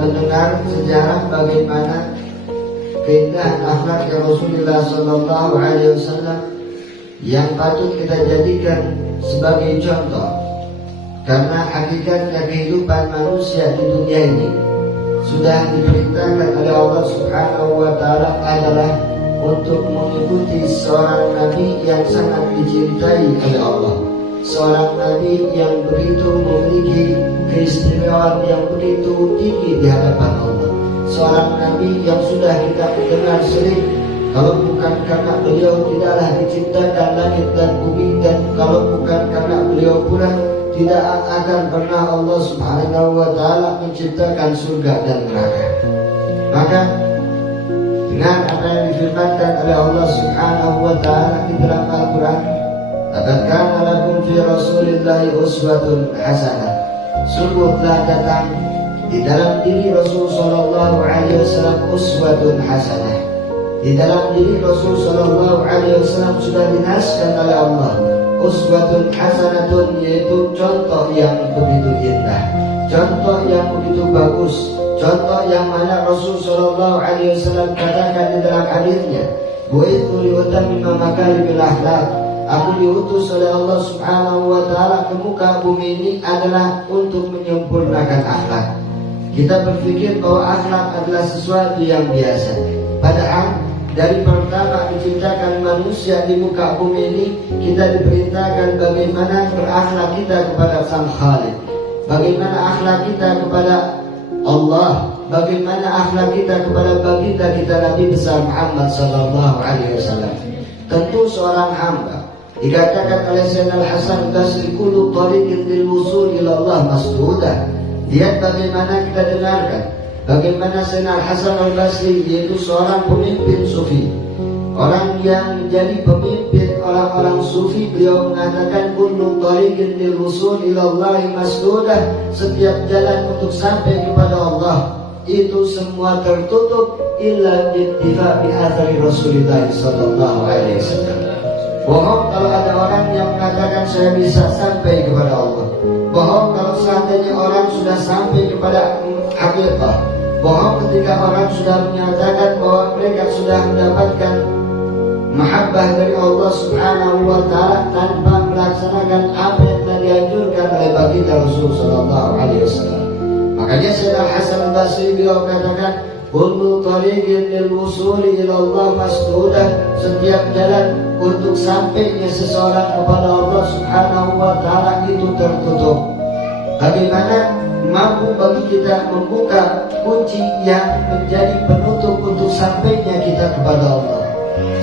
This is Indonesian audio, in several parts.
mendengar sejarah bagaimana keindahan akhlak Rasulullah Sallallahu Alaihi Wasallam yang patut kita jadikan sebagai contoh. Karena hakikatnya kehidupan manusia di dunia ini sudah diperintahkan oleh Allah Subhanahu wa Ta'ala adalah untuk mengikuti seorang nabi yang sangat dicintai oleh Allah, seorang nabi yang begitu memiliki keistimewaan yang begitu tinggi di hadapan Allah, seorang nabi yang sudah kita dengar sering, kalau bukan karena beliau tidaklah diciptakan langit dan bumi, dan kalau bukan karena beliau pula tidak akan pernah Allah Subhanahu wa Ta'ala menciptakan surga dan neraka. Maka dengan apa yang difirmankan oleh Allah Subhanahu wa Ta'ala di dalam Al-Quran, laqad kana lakum fi Rasulillahi uswatun hasanah, sungguh telah datang di dalam diri Rasul Sallallahu Alaihi Wasallam uswatun hasanah. Di dalam diri Rasul Sallallahu Alaihi Wasallam sudah dinaskan oleh Allah uswatun hasanatun, yaitu contoh yang begitu indah, contoh yang begitu bagus, contoh yang mana Rasul Sallallahu Alaihi Wasallam katakan di dalam hadisnya, bu'ithu liutammima makarimil akhlaq, aku diutus oleh Allah Subhanahu wa Ta'ala ke muka bumi ini adalah untuk menyempurnakan akhlak. Kita berpikir bahwa akhlak adalah sesuatu yang biasa, padahal dari pertama diciptakan manusia di muka bumi ini, kita diperintahkan bagaimana berakhlak kita kepada Sang Khalik, bagaimana akhlak kita kepada Allah, bagaimana akhlak kita kepada baginda kita Nabi besar Muhammad Sallallahu Alaihi Wasallam. Tentu seorang hamba, dikatakan oleh Sayyidina Al-Hasan Basri, kullu tariqin lil wusul ila Allah masdudah. Lihat bagaimana kita dengarkan bagaimana Sayyidina Al-Hasan Al-Basri, yaitu seorang pemimpin sufi, orang yang menjadi pemimpin orang-orang sufi. Beliau mengatakan kullu tariqin lil wusul ila Allah masdudah, setiap jalan untuk sampai kepada Allah itu semua tertutup illa bittifa bi athari Rasulullah sallallahu alaihi wasallam. Bohong kalau ada orang yang mengatakan saya bisa sampai kepada Allah. Bohong kalau seandainya orang sudah sampai kepada hakikat. Bohong ketika orang sudah menyatakan bahwa mereka sudah mendapatkan mahabbah dari Allah Subhanahu wa Ta'ala tanpa melaksanakan apa yang telah dianjurkan oleh baginda Rasul Sallallahu Alaihi Wasallam. Makanya Sayyidina Al-Hasan Al-Basri beliau katakan, kullu tariqin lil wusuli ila Allah masdudah, setiap jalan untuk sampainya seseorang kepada Allah Subhanahu wa Ta'ala itu tertutup. Bagaimana mampu bagi kita membuka kunci yang menjadi penutup untuk sampainya kita kepada Allah?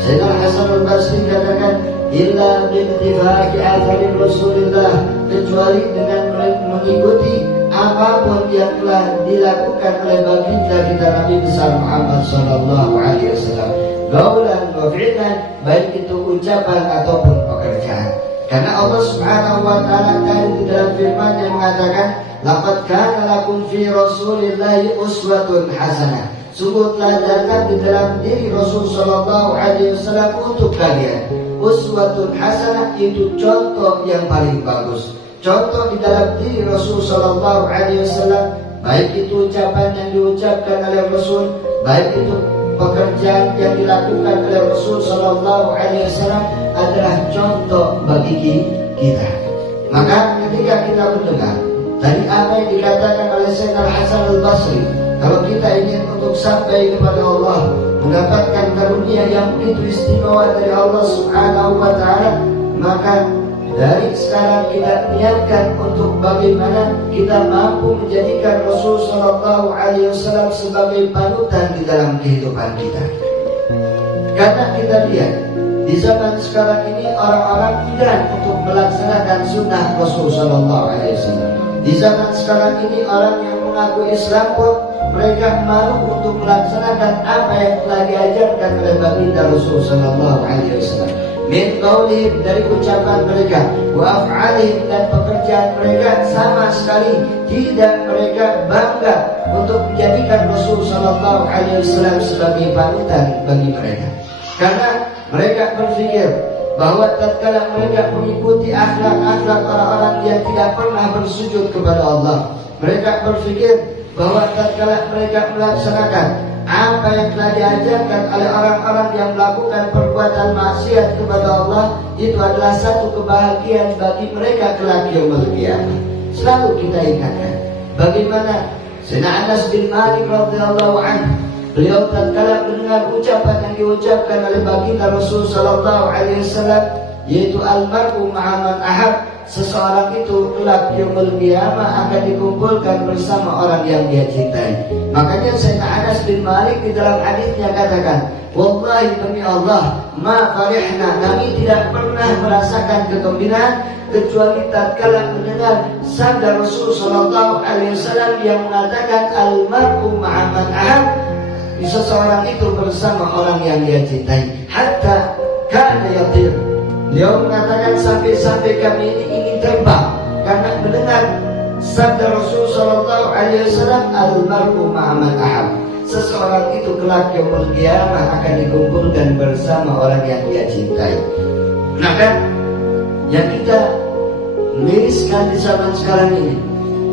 Sayyidina Al-Hasan Al-Basri katakan, illa bittifaqi athari Rasulillah, kecuali dengan mengikuti apapun yang telah dilakukan oleh baginda kita Nabi besar Muhammad Sallallahu Alaihi Wasallam, qaulan wa fi'lan, baik itu ucapan ataupun pekerjaan. Karena Allah Subhanahu wa Ta'ala tadi di dalam firman yang mengatakan, laqad kana lakum fi Rasulillahi uswatun hasanah, sungguh telah datang di dalam diri Rasul Sallallahu Alaihi Wasallam untuk kalian uswatun hasanah, itu contoh yang paling bagus. Contoh di dalam diri Rasul Sallallahu Alaihi Wasallam, baik itu ucapan yang diucapkan oleh Rasul, baik itu pekerjaan yang dilakukan oleh Rasul Sallallahu Alaihi Wasallam adalah contoh bagi kita. Maka ketika kita mendengar dari apa yang dikatakan oleh Sayyidina Al-Hasan Al-Basri, kalau kita ingin untuk sampai kepada Allah, mendapatkan karunia yang begitu istimewa dari Allah Subhanahu wa Ta'ala, maka dari sekarang kita niatkan untuk bagaimana kita mampu menjadikan Rasul Sallallahu Alaihi Wasallam sebagai panutan di dalam kehidupan kita. Karena kita lihat di zaman sekarang ini orang-orang enggan untuk melaksanakan sunnah Rasul Sallallahu Alaihi Wasallam. Di zaman sekarang ini orang yang mengaku Islam pun mereka malu untuk melaksanakan apa yang telah diajarkan oleh baginda Rasul Sallallahu Alaihi Wasallam. Min qaulihim, dari ucapan mereka, wa af'alihim, dan pekerjaan mereka sama sekali tidak mereka bangga untuk menjadikan Rasul Sallallahu Alaihi Wasallam sebagai panutan bagi mereka. Karena mereka berpikir bahwa tatkala mereka mengikuti akhlak-akhlak orang-orang yang tidak pernah bersujud kepada Allah, mereka berpikir bahwa tatkala mereka melaksanakan apa yang telah diajarkan oleh orang-orang yang melakukan perbuatan maksiat kepada Allah, itu adalah satu kebahagiaan bagi mereka kelak yaumul qiyamah. Selalu kita ingatkan bagaimana Sayyidina Anas bin Malik radhiyallahu anhu, beliau tatkala mendengar ucapan yang diucapkan oleh baginda Rasul sallallahu alaihi wasallam, yaitu almar'u ma'a man ahab, seseorang itu kelak yaumul qiyamah akan dikumpulkan bersama orang yang dia cintai. Makanya Sayyidina Anas bin Malik di dalam hadisnya katakan, wallahi demi Allah, ma farihna, kami tidak pernah merasakan kegembiraan kecuali tatkala mendengar sabda Rasul sallallahu alaihi wasallam yang mengatakan almar'u ma'a man ahab, seseorang itu bersama orang yang dia cintai. Hatta kana yatir, beliau mengatakan sampai-sampai kami ini ingin terbang karena mendengar sabda Rasul sallallahu alaihi wasallam almar'u ma'a man ahab, seseorang itu kelak yaumul qiyamah akan dikumpulkan bersama orang yang dia cintai. Maka yang kita miriskan di zaman sekarang ini,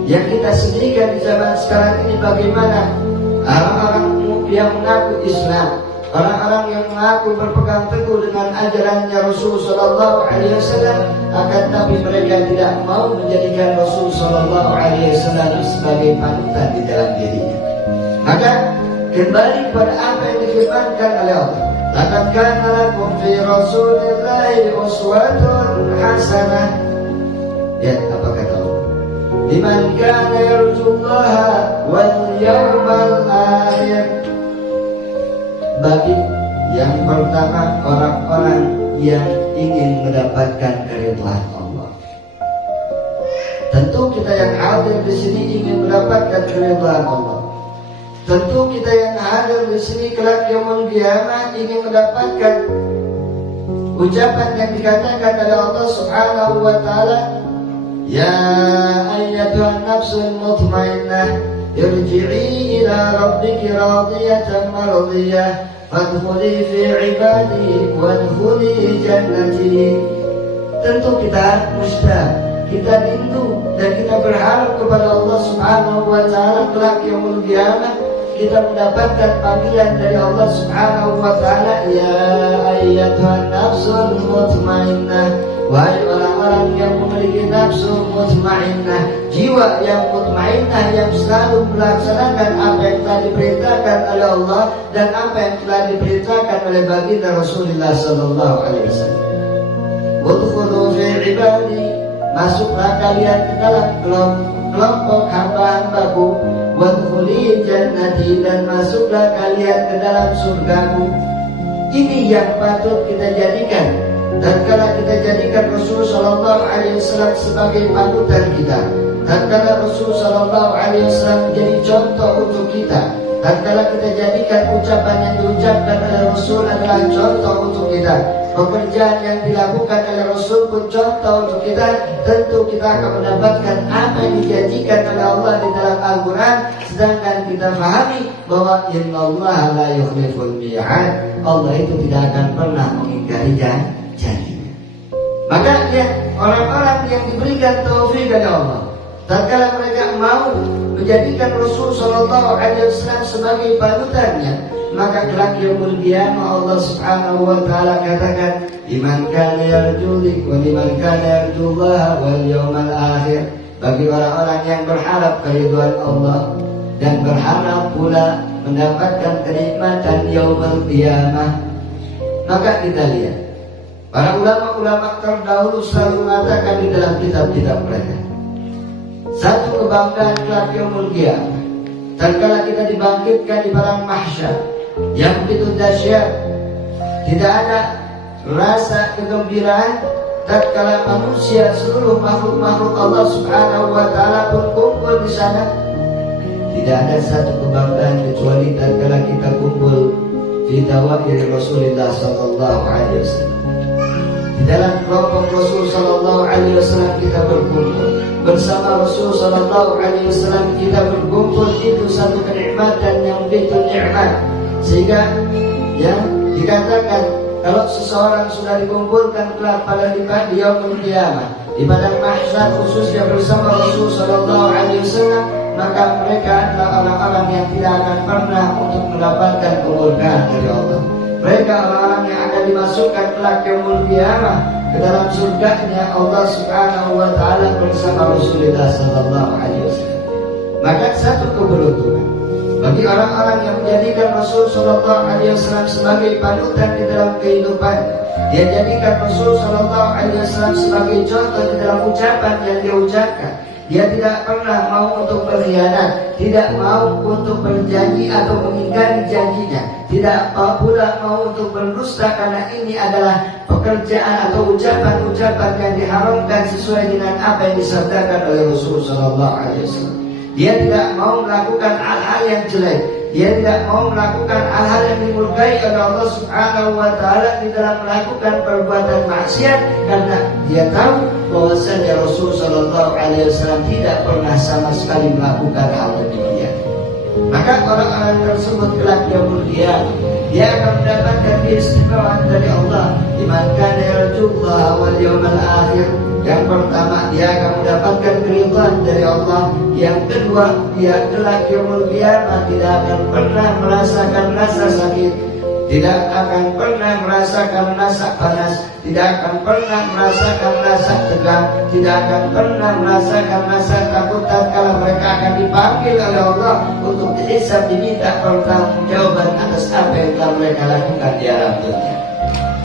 yang kita sedihkan di zaman sekarang ini, bagaimana orang-orang yang mengaku Islam, orang-orang yang mengaku berpegang teguh dengan ajarannya Rasul sallallahu alaihi wasallam, akan tapi mereka tidak mau menjadikan Rasul sallallahu alaihi wasallam sebagai panutan di dalam dirinya. Maka kembali kepada apa yang difirmankan oleh Allah, laqad kana lakum fi rasulillahi uswatun hasanah. Ya, apa kata Allah? Liman kana yarjullaha wal yawmal akhir. Bagi yang pertama, orang-orang yang ingin mendapatkan keridhaan Allah. Tentu kita yang hadir di sini ingin mendapatkan keridhaan Allah. Tentu kita yang hadir di sini kelak yaumul qiyamah ingin mendapatkan ucapan yang dikatakan oleh Allah Subhanahu wa taala, ya ayyatuhan nafsul mutmainnah irji'i ila rabbiki radiyatan mardiyah fadkhuli fi ibadi wadkhuli jannati. Tentu kita mushtaq, kita rindu dan kita berharap kepada Allah Subhanahu wa taala kelak yaumul qiyamah kita mendapatkan panggilan dari Allah Subhanahu wa taala, ya ayyatuhan nafsul mutmainnah, wahai orang-orang yang memiliki nafsu mutmainnah, jiwa yang mutmainnah yang selalu melaksanakan apa yang telah diperintahkan oleh Allah dan apa yang telah diperintahkan oleh baginda Rasulullah sallallahu alaihi wasallam. Udkhulu fi ibadi, masuklah kalian ke dalam kelompok hamba-hambaku. Wadkhuli jannati, dan masuklah kalian ke dalam surgaku. Ini yang patut kita jadikan. Dan kalau kita jadikan Rasul sallallahu alaihi wasallam sebagai panutan kita, dan kalau Rasul sallallahu alaihi wasallam menjadi contoh untuk kita, dan kalau kita jadikan ucapan yang diucapkan oleh Rasul adalah contoh untuk kita, pekerjaan yang dilakukan oleh Rasul pun contoh untuk kita, tentu kita akan mendapatkan apa yang dijanjikan oleh Allah di dalam Al-Quran. Sedangkan kita pahami bahwa innallaha la yukhliful mi'ad, Allah itu tidak akan pernah mengingkari janjinya. Maka ya, orang-orang yang diberikan taufik oleh Allah, tatkala mereka mau menjadikan Rasul sallallahu alaihi wasallam sebagai panutannya, maka kelak yaumul qiyamah Allah Subhanahu wa taala katakan, liman kana yarjulik wa liman kana yarjullaha wal yawmal akhir, bagi orang-orang yang berharap keridhaan Allah dan berharap pula mendapatkan kenikmatan yaumul qiyamah. Maka kita lihat para ulama-ulama terdahulu selalu mengatakan di dalam kitab-kitab mereka, satu kebanggaan kelak yaumul qiyamah tatkala kita dibangkitkan di padang mahsyar yang begitu dahsyat, tidak ada rasa kegembiraan tatkala manusia, seluruh makhluk-makhluk Allah Subhanahu wa taala pun kumpul di sana. Tidak ada satu kebanggaan kecuali tatkala kita kumpul fi dawair Rasulullah sallallahu alaihi wasallam. Di dalam kelompok Rasul sallallahu alaihi wasallam kita berkumpul, bersama Rasul sallallahu alaihi wasallam kita berkumpul, itu satu kenikmatan yang begitu nikmat. Sehingga ya dikatakan kalau seseorang sudah dikumpulkan kelak pada yaumul qiyamah di padang mahsyar khususnya bersama Rasul sallallahu alaihi wasallam, maka mereka adalah orang-orang yang tidak akan pernah untuk mendapatkan kemurkaan dari Allah. Mereka orang-orang yang akan dimasukkan kelak yaumul qiyamah ke dalam surganya Allah Subhanahu wa taala bersama Rasulullah sallallahu alaihi wasallam. Maka satu keberuntungan bagi orang-orang yang menjadikan Rasul sallallahu alaihi wasallam sebagai panutan di dalam kehidupan. Dia jadikan Rasul sallallahu alaihi wasallam sebagai contoh di dalam ucapan yang dia ucapkan. Dia tidak pernah mau untuk berkhianat, tidak mau untuk berjanji atau mengingkari janjinya, tidak pula mau untuk berdusta, karena ini adalah pekerjaan atau ucapan-ucapan yang diharamkan sesuai dengan apa yang disabdakan oleh Rasulullah SAW. Dia tidak mau melakukan hal-hal yang jelek. Dia tidak mau melakukan hal-hal yang dimurkai oleh Allah Subhanahu wa taala di dalam melakukan perbuatan maksiat, karena dia tahu bahwasanya Rasul sallallahu alaihi wasallam tidak pernah sama sekali melakukan hal demikian. Maka orang-orang tersebut kelak yaumul qiyamah dia akan mendapatkan keistimewaan dari Allah. Iman kana yarjullaha wal yawmal akhir. Yang pertama, dia akan mendapatkan keridhaan dari Allah. Yang kedua, dia kelak yaumul qiyamah tidak akan pernah merasakan rasa sakit, tidak akan pernah merasakan rasa panas, tidak akan pernah merasakan rasa tegang, tidak akan pernah merasakan rasa takut tatkala mereka akan dipanggil oleh Allah untuk dihisab, diminta pertanggungjawaban atas apa yang telah mereka lakukan di alam dunia.